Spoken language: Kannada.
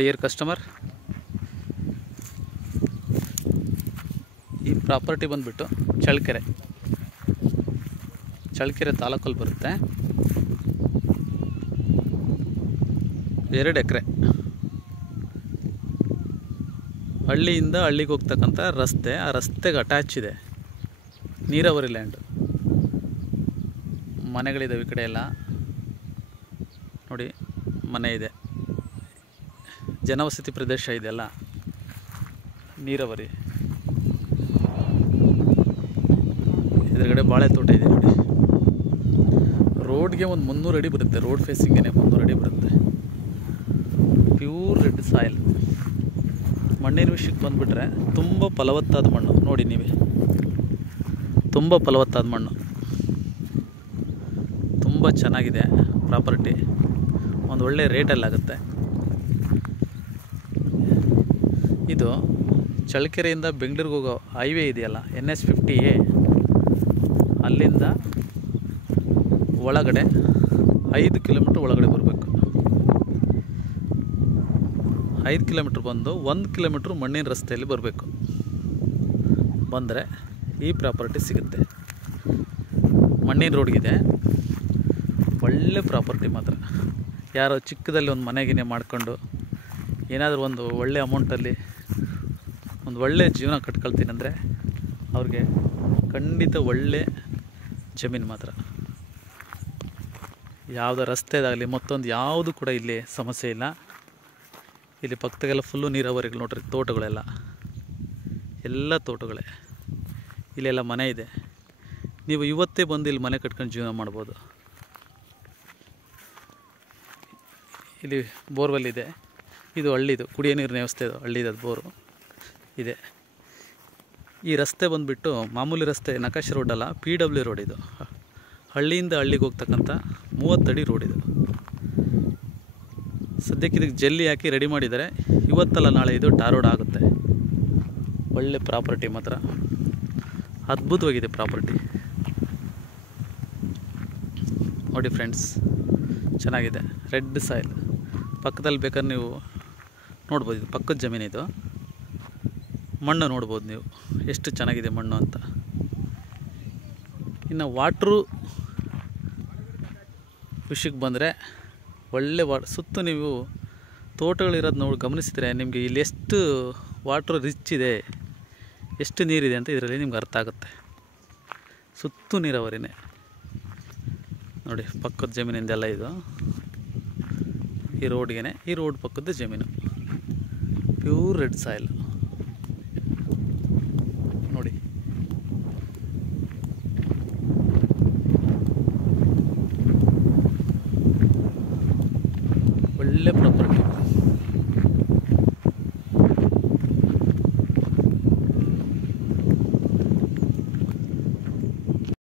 ಡಿಯರ್ ಕಸ್ಟಮರ್, ಈ ಪ್ರಾಪರ್ಟಿ ಬಂದುಬಿಟ್ಟು ಚಳ್ಳಕೆರೆ ತಾಲೂಕಲ್ಲಿ ಬರುತ್ತೆ. 2 ಎಕರೆ ಹಳ್ಳಿಯಿಂದ ಹಳ್ಳಿಗೆ ಹೋಗ್ತಕ್ಕಂಥ ರಸ್ತೆ, ಆ ರಸ್ತೆಗೆ ಅಟ್ಯಾಚ್ ಇದೆ. ನೀರಾವರಿ ಲ್ಯಾಂಡು, ಮನೆಗಳಿದ್ದಾವೆ ಈ ಕಡೆ ಎಲ್ಲ ನೋಡಿ, ಮನೆ ಇದೆ, ಜನವಸತಿ ಪ್ರದೇಶ ಇದೆಲ್ಲ ನೀರಾವರಿ. ಎದುರುಗಡೆ ಬಾಳೆ ತೋಟ ಇದೆ ನೋಡಿ. ರೋಡ್ಗೆ ಒಂದು 300 ಅಡಿ ಬರುತ್ತೆ, ರೋಡ್ ಫೇಸಿಂಗೇ 300 ಅಡಿ ಬರುತ್ತೆ. Pure red soil. ಮಣ್ಣಿನ ವಿಷಯಕ್ಕೆ ಬಂದುಬಿಟ್ರೆ ತುಂಬ ಫಲವತ್ತಾದ ಮಣ್ಣು ನೋಡಿ ನೀವೇ, ತುಂಬ ಫಲವತ್ತಾದ ಮಣ್ಣು, ತುಂಬ ಚೆನ್ನಾಗಿದೆ ಪ್ರಾಪರ್ಟಿ. ಒಂದು ಒಳ್ಳೆ ರೇಟಲ್ಲಾಗುತ್ತೆ. ಇದು ಚಳ್ಳಕೆರೆಯಿಂದ ಬೆಂಗಳೂರಿಗೆ ಹೋಗೋ ಹೈವೇ ಇದೆಯಲ್ಲ, NH50A, ಅಲ್ಲಿಂದ ಒಳಗಡೆ 5 ಕಿಲೋಮೀಟ್ರ್ ಒಳಗಡೆ ಬರಬೇಕು. 5 ಕಿಲೋಮೀಟ್ರ್ ಬಂದು 1 ಕಿಲೋಮೀಟ್ರ್ ಮಣ್ಣಿನ ರಸ್ತೆಯಲ್ಲಿ ಬರಬೇಕು. ಬಂದರೆ ಈ ಪ್ರಾಪರ್ಟಿ ಸಿಗುತ್ತೆ. ಮಣ್ಣಿನ ರೋಡ್ಗಿದೆ, ಒಳ್ಳೆ ಪ್ರಾಪರ್ಟಿ ಮಾತ್ರ. ಯಾರೋ ಚಿಕ್ಕದಲ್ಲಿ ಒಂದು ಮನೆಗಿನೇ ಮಾಡ್ಕೊಂಡು ಏನಾದರೂ ಒಂದು ಒಳ್ಳೆ ಅಮೌಂಟಲ್ಲಿ ಒಂದು ಒಳ್ಳೆ ಜೀವನ ಕಟ್ಕೊಳ್ತೀನಿ ಅಂದರೆ ಅವ್ರಿಗೆ ಖಂಡಿತ ಒಳ್ಳೆ ಜಮೀನು ಮಾತ್ರ. ಯಾವುದೋ ರಸ್ತೆದಾಗಲಿ ಮತ್ತೊಂದು ಯಾವುದು ಕೂಡ ಇಲ್ಲಿ ಸಮಸ್ಯೆ ಇಲ್ಲ. ಇಲ್ಲಿ ಪಕ್ಕದಾಗೆಲ್ಲ ಫುಲ್ಲು ನೀರಾವರಿಗಳು ನೋಡ್ರಿ, ತೋಟಗಳೆಲ್ಲ ಎಲ್ಲ ತೋಟಗಳೇ. ಇಲ್ಲೆಲ್ಲ ಮನೆ ಇದೆ. ನೀವು ಇವತ್ತೇ ಬಂದು ಇಲ್ಲಿ ಮನೆ ಕಟ್ಕೊಂಡು ಜೀವನ ಮಾಡ್ಬೋದು. ಇಲ್ಲಿ ಬೋರ್ವೆಲ್ ಇದೆ. ಇದು ಹಳ್ಳಿದು ಕುಡಿಯೋ ನೀರಿನ ವ್ಯವಸ್ಥೆ, ಇದು ಹಳ್ಳಿದು ಬೋರು ಇದೆ. ಈ ರಸ್ತೆ ಬಂದುಬಿಟ್ಟು ಮಾಮೂಲಿ ರಸ್ತೆ, ನಕಾಶೆ ರೋಡ್ ಅಲ್ಲ, PW ರೋಡ್. ಇದು ಹಳ್ಳಿಯಿಂದ ಹಳ್ಳಿಗೆ ಹೋಗ್ತಕ್ಕಂಥ 30 ಅಡಿ ರೋಡ್ ಇದು. ಸದ್ಯಕ್ಕೆ ಇದಕ್ಕೆ ಜಲ್ಲಿ ಹಾಕಿ ರೆಡಿ ಮಾಡಿದ್ದಾರೆ. ಇವತ್ತಲ್ಲ ನಾಳೆ ಇದು ಟಾರ್ ರೋಡ್ ಆಗುತ್ತೆ. ಒಳ್ಳೆ ಪ್ರಾಪರ್ಟಿ ಮಾತ್ರ, ಅದ್ಭುತವಾಗಿದೆ ಪ್ರಾಪರ್ಟಿ ನೋಡಿ ಫ್ರೆಂಡ್ಸ್, ಚೆನ್ನಾಗಿದೆ. Red soil. ಪಕ್ಕದಲ್ಲಿ ಬೇಕಾದ್ರೆ ನೀವು ನೋಡ್ಬೋದು, ಇದು ಪಕ್ಕದ ಜಮೀನಿದು. ಮಣ್ಣು ನೋಡ್ಬೋದು ನೀವು ಎಷ್ಟು ಚೆನ್ನಾಗಿದೆ ಮಣ್ಣು ಅಂತ. ಇನ್ನು ವಾಟ್ರು ವಿಷಯಕ್ಕೆ ಬಂದರೆ ಒಳ್ಳೆ ಸುತ್ತ ನೀವು ತೋಟಗಳಿರೋದು ನೋಡಿ ಗಮನಿಸಿದರೆ ನಿಮಗೆ ಇಲ್ಲಿ ಎಷ್ಟು ವಾಟ್ರ್ ರಿಚ್ ಇದೆ, ಎಷ್ಟು ನೀರಿದೆ ಅಂತ ಇದರಲ್ಲಿ ನಿಮ್ಗೆ ಅರ್ಥ ಆಗುತ್ತೆ. ಸುತ್ತು ನೀರಾವರಿನೇ ನೋಡಿ. ಪಕ್ಕದ ಜಮೀನಿಂದೆಲ್ಲ ಇದು ಈ ರೋಡ್ಗೆ, ಈ ರೋಡ್ ಪಕ್ಕದ ಜಮೀನು. ಪ್ಯೂರ್ ರೆಡ್ ಸಾಯಿಲ್ ನೋಡಿ. ಒಳ್ಳೆ ಪ್ರಾಪರ್ಟಿ.